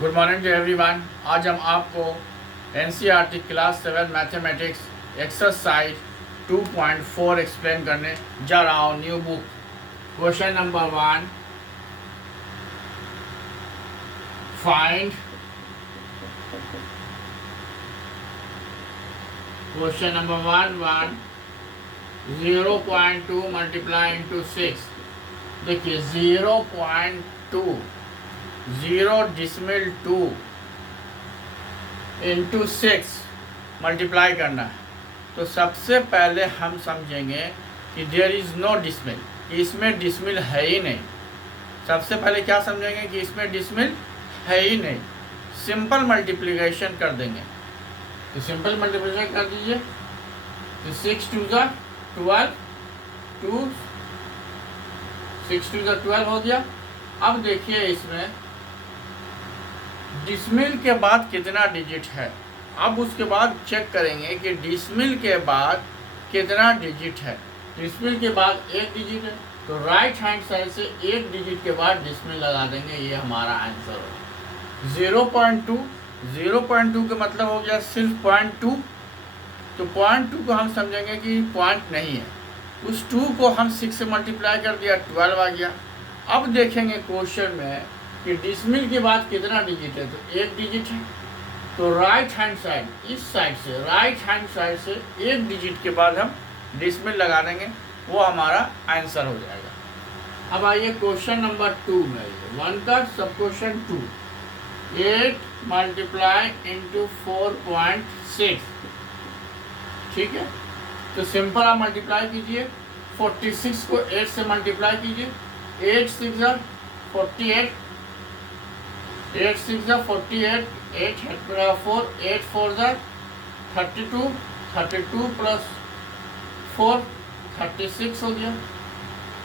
Good morning to everyone. आज हम आपको NCERT class 7 mathematics exercise 2.4 explain करने जा रहा हूँ। New book. Question number 1, find question number 1 0.2 multiply into 6। देखिए 0.2 0.2 इंटू 6 मल्टीप्लाई करना है। तो सबसे पहले हम समझेंगे कि देयर इज़ नो डिसमिल, कि इसमें डिसमिल है ही नहीं। सबसे पहले क्या समझेंगे कि इसमें डिसमिल है ही नहीं। सिंपल मल्टीप्लिकेशन कर देंगे। तो सिंपल मल्टीप्लिकेशन कर दीजिए। तो 6 2 ज़ा 12, 2 6 2 ज़ा 12 हो गया। अब देखिए इसमें डिसमिल के बाद कितना डिजिट है। अब उसके बाद चेक करेंगे कि डिसमिल के बाद कितना डिजिट है। डिसमिल के बाद एक डिजिट है, तो राइट हैंड साइड से एक डिजिट के बाद डिसमिल लगा देंगे। ये हमारा आंसर होगा 0.2। 0.2 का मतलब हो गया सिर्फ 0.2। तो 0.2 को हम समझेंगे कि पॉइंट नहीं है। उस 2 को हम 6 से मल्टीप्लाई कर दिया, 12 आ गया। अब देखेंगे क्वेश्चन में कि डिसमिल के बाद कितना डिजिट है। तो एक डिजिट है, तो राइट हैंड साइड, इस साइड से राइट हैंड साइड से एक डिजिट के बाद हम डिसमिल लगा देंगे। वो हमारा आंसर हो जाएगा। अब आइए क्वेश्चन नंबर 2 में। 1 का सब क्वेश्चन 2, 8 मल्टीप्लाई इंटू 4.6। ठीक है, तो सिंपल आप मल्टीप्लाई कीजिए। 46 को 8 से मल्टीप्लाई कीजिए। 8 6 ज़ा 48, 8 6 ज़ा 48, 8 4, 8 4 ज़ा 32, 32 प्लस 4 36 हो गया।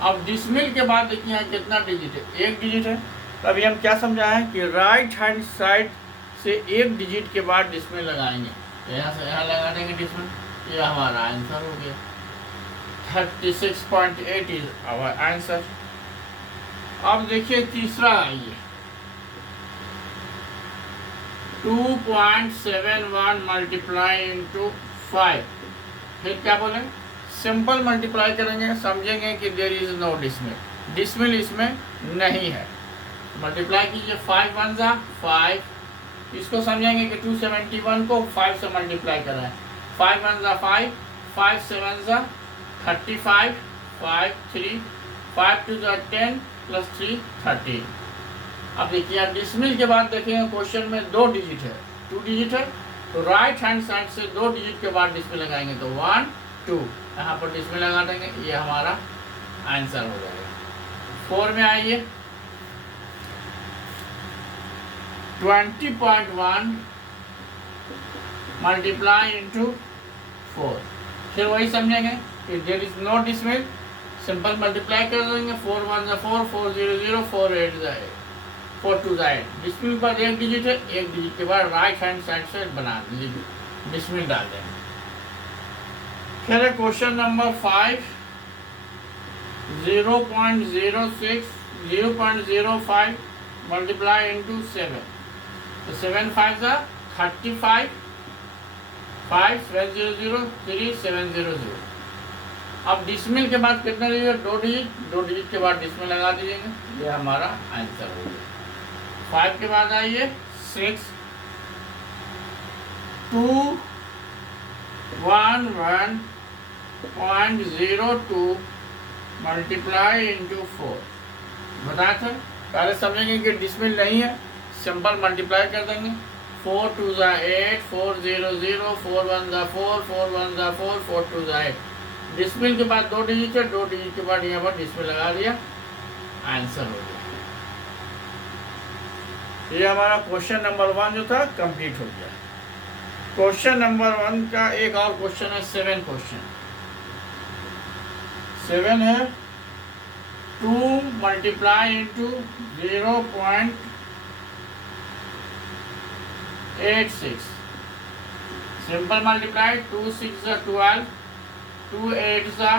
अब डिसमिल के बाद देखिए यहाँ कितना डिजिट है, एक डिजिट है। तो अभी हम क्या समझा है कि राइट हैंड साइड से एक डिजिट के बाद डिसमिल लगाएंगे। तो यहाँ से यहाँ लगा देंगे डिसमिल। ये हमारा आंसर हो गया। 36.8 इज आवर आंसर। अब देखिए तीसरा आइए, 2.71 मल्टीप्लाई इंटू 5। फिर क्या बोले, सिंपल मल्टीप्लाई करेंगे। समझेंगे कि there is no decimal, decimal इसमें नहीं है। मल्टीप्लाई कीजिए। 5 1 ज़ा 5। इसको समझेंगे कि 271 को 5 से मल्टीप्लाई कराएं। 5 1 ज़ा 5, 5 7 ज़ा 35, 5 3, 5 2 ज़ा 10 प्लस 3 13। अब देखिए डिसमिल के बाद देखेंगे क्वेश्चन में 2 डिजिट है, 2 डिजिट है। तो राइट हैंड साइड से 2 डिजिट के बाद डिसमिल लगाएंगे। तो 1 2 यहाँ पर डिसमिल लगा देंगे। ये हमारा आंसर हो जाएगा। 4 में आइए, 20.1 मल्टीप्लाई इंटू 4। फिर वही समझेंगे कि there is no decimal. Simple multiply कर देंगे। 4 1 ज़ा 4, 4 0 0, 4 8 ज़ा 8, 4 2 ज़ा 8। डिसमिल पर एक डिजिट है, एक डिजिट के बाद राइट हैंड साइड से बना दीजिए, डिसमिल डाल देंगे। फिर क्वेश्चन नंबर 5, 0.05 मल्टीप्लाई इंटू 7। तो 7 5 ज़ा 35, 5 7 0 0 3 7 0 0। अब डिसमिल के बाद कितना डिजिट, 2 डिजिट, 2 डिजिट के बाद डिसमिल लगा दीजिएगा। ये हमारा आंसर हो गया। 5 के बाद आइए 6, 211.02 मल्टीप्लाई इंटू 4। बताए थे पहले समझेंगे कि डिसमिल नहीं है, सिंपल मल्टीप्लाई कर देंगे। 4 2 ज़ा 8, 4 0 0, 4 1 ज़ा 4, 4 1 ज़ा 4, 4 2 ज़ा 8। डिसमिल के बाद 2 डिजिट है, 2 डिजिट के बाद यहाँ पर डिसमिल लगा दिया, आंसर हो गया। ये हमारा क्वेश्चन नंबर 1 जो था कंप्लीट हो गया। क्वेश्चन नंबर 1 का एक और क्वेश्चन है, 7 क्वेश्चन। 7 है 2 मल्टीप्लाई इंटू 0.86। Simple multiply. 2 6 ज़ा 12, 2 8 ज़ा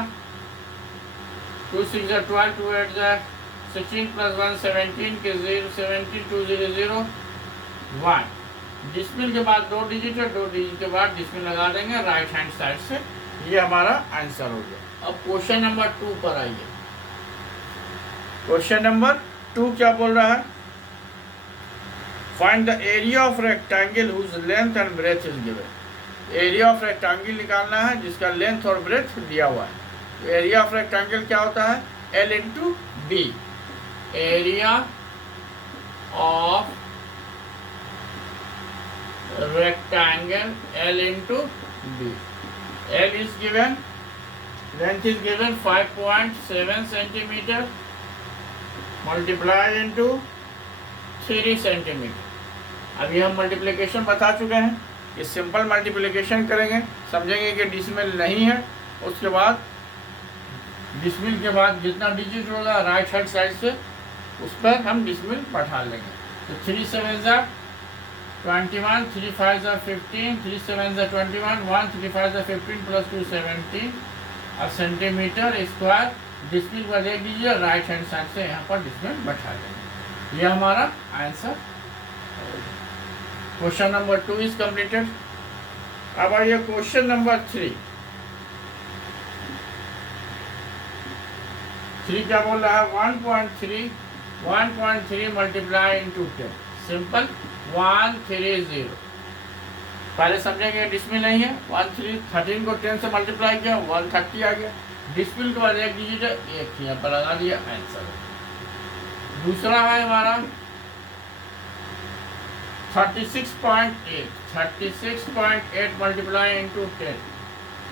2 6 ज़ा 12, 2 8 ज़ा 16 प्लस 1 17 के 0 17 2 0 0 1। डिसमिल के बाद 2 डिजिट है, 2 डिजिट के बाद डिसमिल लगा देंगे राइट हैंड साइड से। ये हमारा आंसर हो गया। अब क्वेश्चन नंबर 2 पर आइए। क्वेश्चन नंबर 2 क्या बोल रहा है? Find the area of rectangle whose length and breadth is given. Area of rectangle निकालना है जिसका लेंथ और ब्रेथ दिया हुआ है। तो एरिया ऑफ रेक्टेंगल क्या होता है? L into B. Area of rectangle L into B. L is given, length is given 5.7 centimeter, multiply into 3 centimeter. अभी हम मल्टीप्लिकेशन बता चुके हैं, ये सिंपल मल्टीप्लिकेशन करेंगे, समझेंगे कि डिसमिल नहीं है। उसके बाद डिसमिल के बाद जितना डिजिट होगा राइट हैंड साइड से उस पर हम डिसमिल बैठा लेंगे। तो 3 7 जा 21, 3 5 जा 15, 3 7 जा 21, 1 3 5 जा 15 प्लस 2 17 और सेंटीमीटर स्क्वायर। डिसमिल पर देख दीजिए, राइट हैंड साइड से यहाँ पर डिसमिल बैठा देंगे। ये हमारा answer. Question number 2 is completed. अब आइए क्वेश्चन नंबर 3। 3 क्या बोल रहा है? 1.3 मल्टीप्लाई इंटू 10। सिंपल 130। पहले समझेंगे डिसमिल नहीं है। 13 को 10 से मल्टीप्लाई किया 130 आ गया। डिसमिल के बाद एक डिजिट है, एक यहाँ पर लगा दिया, आंसर। दूसरा है हमारा 36.8 मल्टीप्लाई इंटू 10,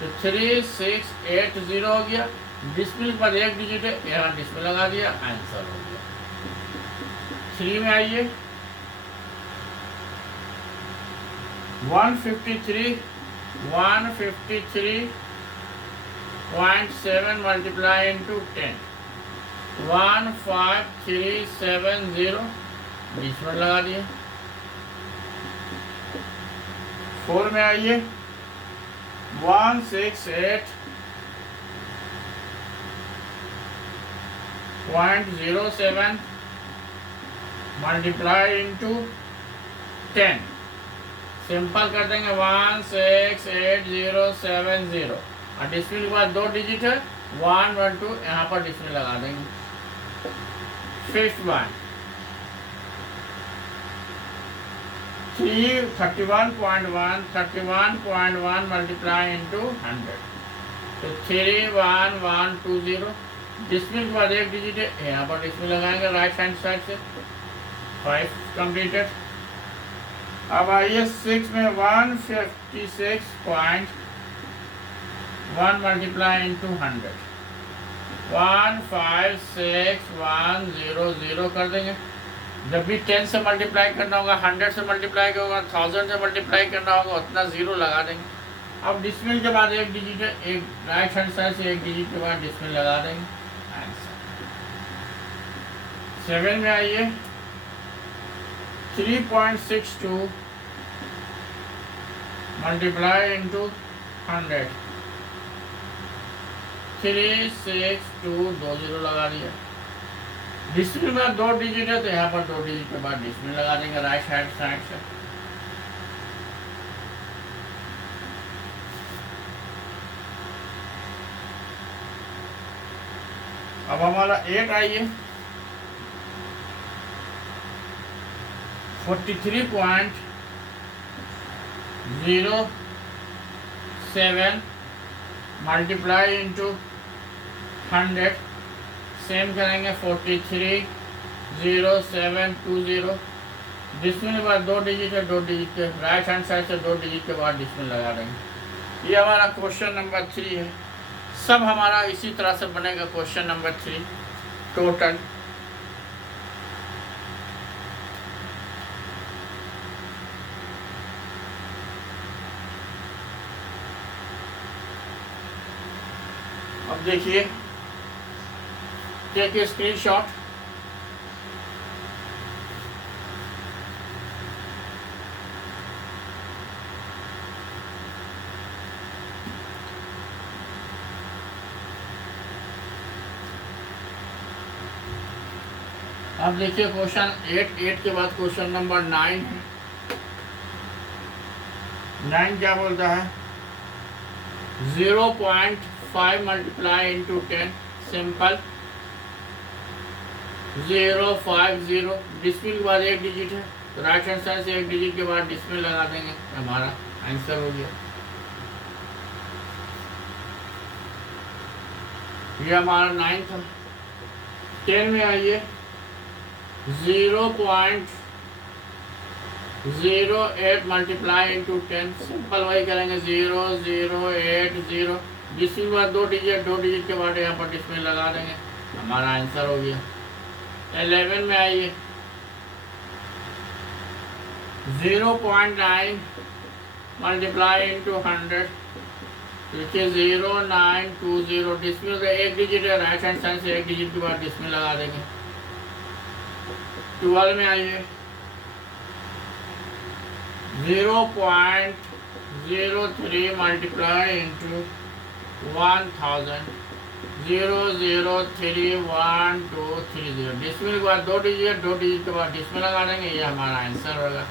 तो 3680 हो गया। डिसमिल पर एक डिजिट है, यहाँ डिसमिल लगा दिया, आंसर हो गया। 3 में आइए। 153.7 मल्टीप्लाई इंटू 10, 15370, डिसमिल लगा दिया। 4 में आइए। 168.07 मल्टीप्लाई इंटू 10। सिंपल कर देंगे 1688070 और डिसमिल के बाद 2 डिजिट है, 1 1 2, यहाँ पर डिसमिल लगा देंगे। 5th वन 31.1 मल्टीप्लाई इंटू 100, तो 31120। डिसमिल के बाद एक डिजिट है, यहाँ पर डिसमिल लगाएंगे राइट हैंड साइड से। 5 कंप्लीटेड। अब आइए 6 में 156.1 मल्टीप्लाई इंटू 100, 156,100 कर देंगे। जब भी 10 से मल्टीप्लाई करना होगा, 100 से मल्टीप्लाई होगा, 1000 से मल्टीप्लाई करना होगा, उतना जीरो लगा देंगे। अब डिसमिल के बाद एक डिजिट है, एक राइट हैंड साइड से एक डिजिट के बाद डिसमिल लगा देंगे, आंसर। 7 में आइए। 3.62 मल्टीप्लाई इंटू 100, 36220 लगा दिया। डिसमिल में 2 डिजिट है, तो यहाँ पर 2 डिजिट के बाद डिसमिल लगा देंगे राइट हैंड साइड से। अब हमारा 8 आइए। 43.07 मल्टीप्लाई इंटू 100, सेम करेंगे 430720। डिसमिल के बाद 2 डिजिट है, 2 डिजिट के राइट हैंड साइड से 2 डिजिट के बाद डिसमिल लगा देंगे। ये हमारा क्वेश्चन नंबर 3 है। सब हमारा इसी तरह से बनेगा क्वेश्चन नंबर 3 टोटल। अब देखिए, टेक ए स्क्रीनशॉट। अब देखिए क्वेश्चन 8 के बाद क्वेश्चन नंबर 9 है। 9 क्या बोलता है 0.5 मल्टीप्लाई इंटू 10 सिंपल 050 डिस्मिल के बाद एक डिजिट है तो राइट हैंड साइड से एक डिजिट के बाद डिस्मिल लगा देंगे, हमारा आंसर हो गया। ये हमारा 9 था। 10 में आइए 0.08 मल्टीप्लाई इंटू 10 सिंपल वही करेंगे 0080 डिस्मिल के बाद दो डिजिट के बाद यहाँ पर डिस्मिल लगा देंगे, हमारा आंसर हो गया। 11 में आइए 0.9 मल्टीप्लाई इंटू 100 देखिए 0920 डिस्मिल का एक डिजिट है, राइट हैंड साइड से एक डिजिट के बाद डिस्मिल लगा देंगे। 12 में आइए 0.03 मल्टीप्लाई इंटू 1000 003123 डिस्मिल के बाद दो डिजिट के बाद डिस्मिल लगा देंगे, ये हमारा आंसर होगा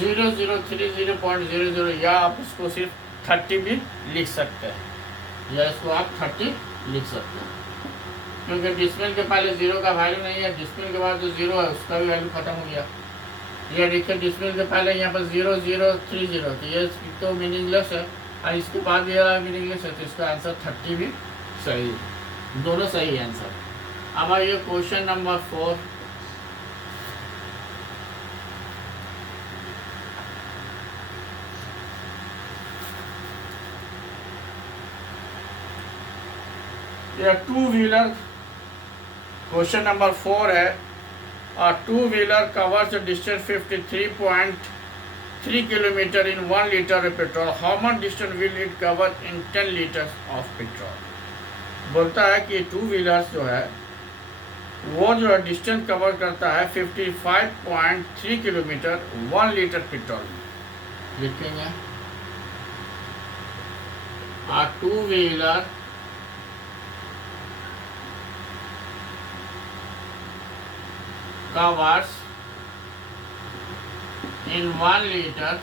0030.00 या आप इसको सिर्फ 30 भी लिख सकते हैं, या इसको आप 30 लिख सकते हैं क्योंकि डिस्मिल के पहले 0 का वैल्यू नहीं है, डिस्मिल के बाद जो 0 है उसका भी वैल्यू खत्म हो गया। ये देखिए डिस्मिल के पहले यहाँ पर 0030 तो ये तो मीनिंगलेस है और इसके बाद भी मीनिंगलेस है, तो इसका आंसर 30 भी सही है, दोनों सही आंसर। अब आइए क्वेश्चन नंबर 4। यह टू व्हीलर क्वेश्चन नंबर 4 है। A two-wheeler covers a distance 53.3 kilometer in 1 liter of petrol. How much distance will it cover in 10 liters of petrol? बोलता है कि टू व्हीलर्स जो है वो जो है डिस्टेंस कवर करता है 55.3 किलोमीटर 1 लीटर पेट्रोल। लिखेंगे आ two wheeler covers in 1 liter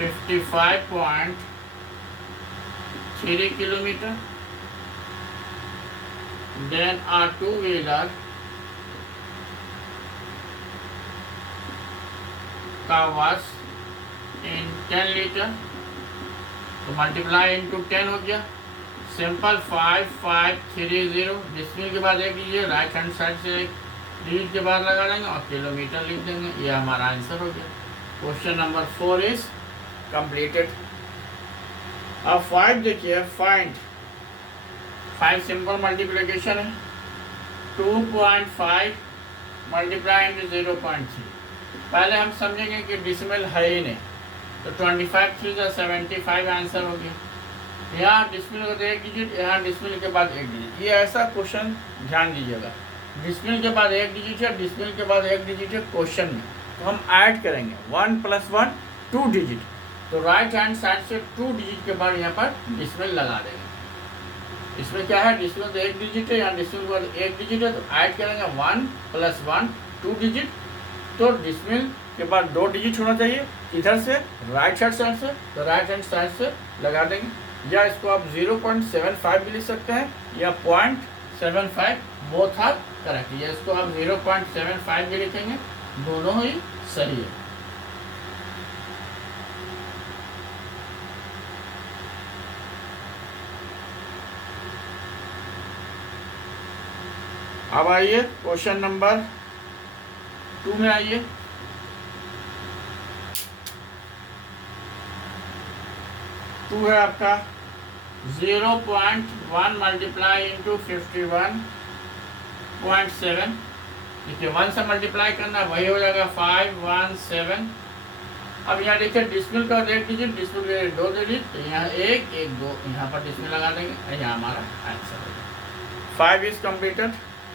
55.3 kilometer. Then a two-wheeler covers in 10 liter, तो मल्टीप्लाई इंटू 10 हो गया सिंपल 5530 डिस्मिल के बाद एक लीजिए, राइट हैंड साइड से एक डिजिट के बाद लगा देंगे और किलोमीटर लिख देंगे, ये हमारा आंसर हो गया। Question number 4 is completed. अब 5 देखिए, फाइंड 5 सिंपल मल्टीप्लिकेशन है 2.5 मल्टीप्लाई इंटू 0.3। पहले हम समझेंगे कि डिसिमल है ही नहीं, तो 25 3 75 आंसर हो गया। यहाँ डिसिमल को एक डिजिट, यहाँ डिसिमल के बाद एक डिजिट, ये ऐसा क्वेश्चन ध्यान दीजिएगा, डिसिमल के बाद एक डिजिट है, डिसिमल के बाद एक डिजिट है क्वेश्चन में, तो हम ऐड करेंगे 1 + 1 2 डिजिट, तो राइट हैंड साइड से 2 डिजिट के बाद यहाँ पर डिसिमल लगा देंगे। इसमें क्या है, डिसिमल तो एक डिजिट है, यहाँ डिसिमल के बाद एक डिजिट है, तो ऐड करेंगे 1 + 1 2 डिजिट, तो डिसिमल के बाद 2 डिजिट होना चाहिए, इधर से राइट हैंड साइड से, तो राइट हैंड साइड से लगा देंगे, या इसको आप 0.75 भी लिख सकते हैं या 0.75 बोथ आर करेक्ट, या इसको आप 0.75 भी लिखेंगे, दोनों ही सही है। अब आइए क्वेश्चन नंबर 2 में आइए। टू है आपका 0.1 मल्टीप्लाई इंटू 51.7, देखिए 1 से मल्टीप्लाई करना, वही हो जाएगा 517। अब यहाँ देखिए डिसिमल का एक डिजिट, डिसिमल के 2 डिजिट, तो यहाँ 1 1 2 यहाँ पर डिसिमल लगा देंगे, यहाँ हमारा आंसर हो गया। 5 is completed,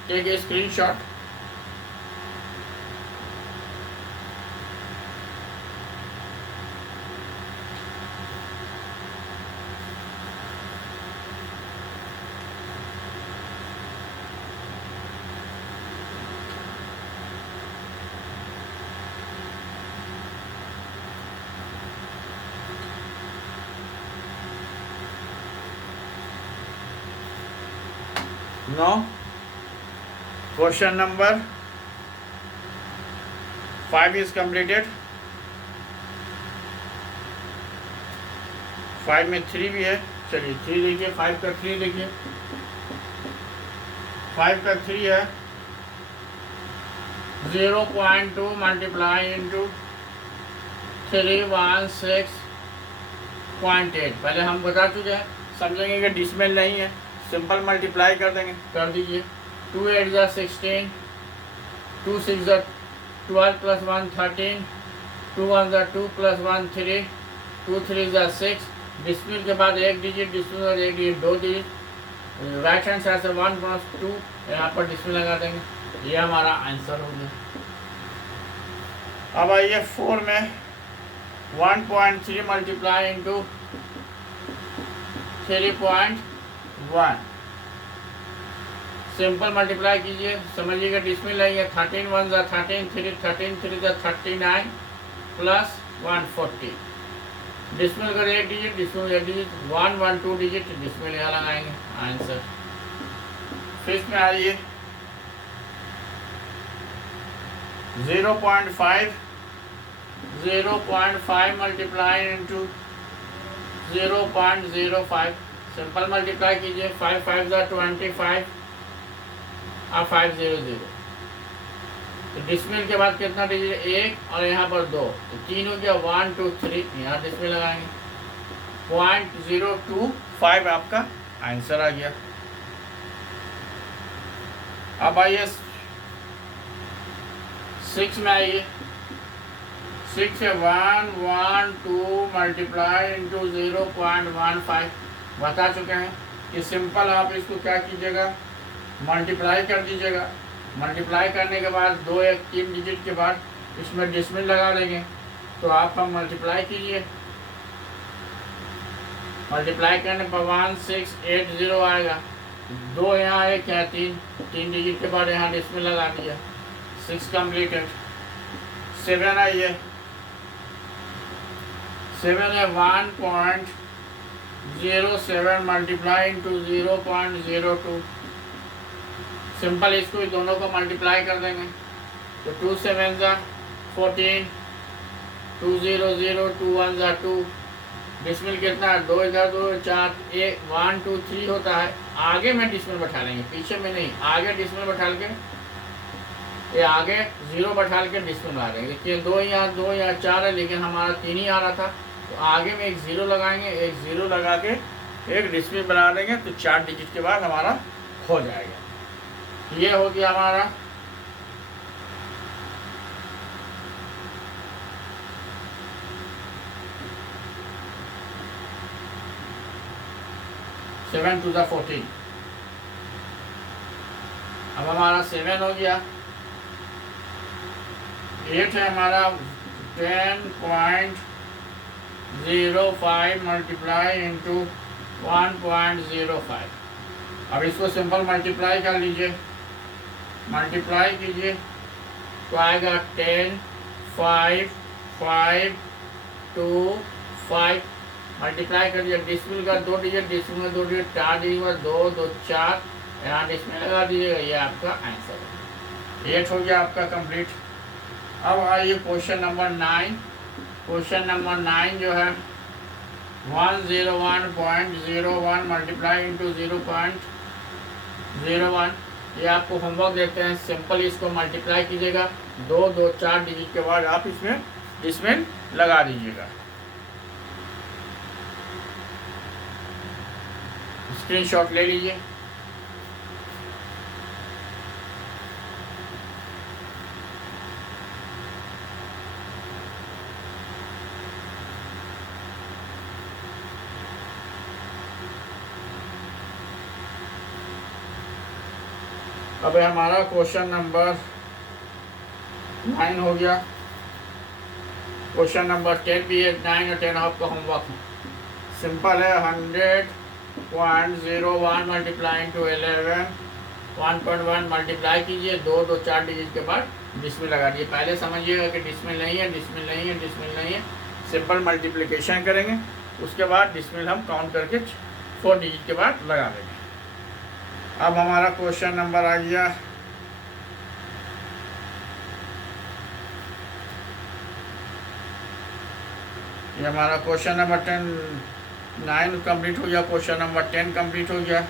take a screenshot. No. Question number 5 is completed. 5 में 3 भी है। चलिए 3 लिखिए, 5 का 3 लिखिए। 5 का 3 है 0.2 मल्टीप्लाई इंटू 316.8। पहले हम बता चुके हैं, समझेंगे कि डिसमिल नहीं है, सिंपल मल्टीप्लाई कर देंगे। कर दीजिए। 2 8 जा 16, 2 6 जा 12 प्लस 1 13, 2 1 जा 2 प्लस 1 3, 2 3 जा 6। डिसमिल के बाद एक डिजिट, डिसमिल और एक digit 2 digit. Right hand side से 1 प्लस 2 यहाँ पर डिसमिल लगा देंगे। ये हमारा आंसर हो गया। अब आइए 4 में 1.3 मल्टीप्लाई इंटू 3.1। सिंपल मल्टीप्लाई कीजिए, समझिएगा डिसमिल नहीं है। 13 1 जा 13, 3 13 3 जा 39 प्लस 140। डिसमिल कर एक डिजिट, डिसमिल एक डिजिट, 1 1 2 डिजिट, डिसमिल यहाँ लगाएंगे। आंसर। फिफ्थ में आइए 0.5 मल्टीप्लाई इंटू 0.05। सिंपल मल्टीप्लाई कीजिए। 5 5 जा 25 और 5 0 0। तो डिसमिल के बाद कितना डिजिट? 1 और यहाँ पर 2, तो 3 हो गया। 1 2 3, यहाँ डिसमिल लगाएंगे। 0.025 आपका आंसर आ गया। अब आइए 6 में आइए। 6 है 1 1 2 मल्टीप्लाई इंटू 0.15। बता चुके हैं कि सिंपल आप इसको क्या कीजिएगा, मल्टीप्लाई कर दीजिएगा। मल्टीप्लाई करने के बाद 2 1 3 डिजिट के बाद इसमें डिसमिल लगा देंगे। तो आप हम मल्टीप्लाई कीजिए। मल्टीप्लाई करने पर 1680 आएगा। 2 यहाँ 1 यहाँ 3 डिजिट के बाद यहाँ डिसमिल लगा दिया। 6 कंप्लीटेड। 7 आइए। 7 है 1.07 मल्टीप्लाई इंटू 0.02। सिंपल इसको दोनों को मल्टीप्लाई कर देंगे। तो 2 7 जा 14, 2 0 0, 2 1 जा 2। डिसमिल कितना है? 2 इधर 2 4 1 1 2 3 होता है। आगे में डिसमिल बैठा लेंगे, पीछे में नहीं। आगे डिसमिल बैठा के ये आगे 0 बैठा के डिसमिल आ देंगे। देखिए 2 यहाँ 4 है, लेकिन हमारा 3 ही आ रहा था। तो आगे में एक 0 लगाएंगे, एक 0 लगा के एक डिसमिल बना देंगे। तो 4 डिजिट के बाद हमारा हो जाएगा। ये हो गया हमारा सेवन टू द 14। अब हमारा 7 हो गया। 8 है हमारा 10.05 मल्टीप्लाई इंटू 1.05। अब इसको सिंपल मल्टीप्लाई कर लीजिए। मल्टीप्लाई कीजिए तो आएगा 10 5 5 2 5। मल्टीप्लाई कर दिया। डिसमिल का 2 डिजिट, डिसमिल 2 डिजिट, 4 डिजिट 2 2 4, यहाँ डिसमिल लगा दीजिएगा। ये आपका आंसर है। 8 हो गया आपका कंप्लीट। अब आइए क्वेश्चन नंबर 9। क्वेश्चन नंबर 9 जो है 101.01 मल्टीप्लाई इंटू 0.01। ये आपको होमवर्क देते हैं। सिंपल इसको मल्टीप्लाई कीजिएगा। 2 2 4 डिजिट के बाद आप इसमें डिसमिल लगा दीजिएगा। स्क्रीनशॉट ले लीजिए। अब हमारा क्वेश्चन नंबर 9 हो गया। क्वेश्चन नंबर 10 भी है। 9 और 10 आपका होमवर्क है। सिंपल है। 100.01 मल्टीप्लाई इंटू 11, 1.1 मल्टीप्लाई कीजिए। 2 2 4 डिजिट के बाद डिसमिल लगा दिए। पहले समझिएगा कि डिसमिल नहीं है, डिसमिल नहीं है, डिसमिल नहीं है। सिंपल मल्टीप्लिकेशन करेंगे, उसके बाद डिसमिल हम काउंट करके 4 डिजिट के बाद लगा देंगे। अब हमारा क्वेश्चन नंबर आ गया ये हमारा क्वेश्चन नंबर 9 कंप्लीट हो गया, क्वेश्चन नंबर 10 कंप्लीट हो गया।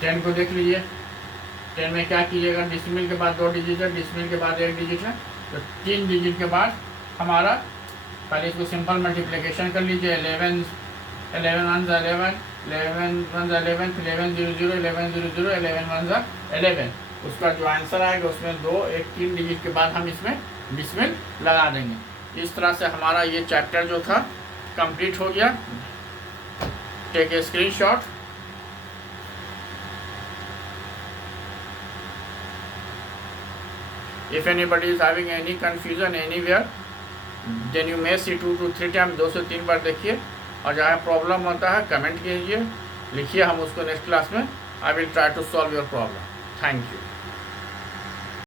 टेन को देख लीजिए। 10 में क्या कीजिएगा, डिसमिल के बाद 2 डिजिट है, डिसमिल के बाद 1 डिजिट है, तो 3 डिजिट के बाद हमारा पहले इसको सिंपल मल्टीप्लिकेशन कर लीजिए। 11 1 11 11 1 11 11 0 0 11 0 0 11 1 11, उसका जो आंसर आएगा उसमें 2 1 3 डिजिट के बाद हम इसमें डिसमिल लगा देंगे। इस तरह से हमारा ये चैप्टर जो था कंप्लीट हो गया। Take a screenshot. If anybody is having any confusion anywhere, then you may see 2 to 3 time, 2 से 3 बार देखिए, और जहाँ प्रॉब्लम होता है कमेंट कीजिए, लिखिए, हम उसको नेक्स्ट क्लास में I will try to solve your problem. Thank you.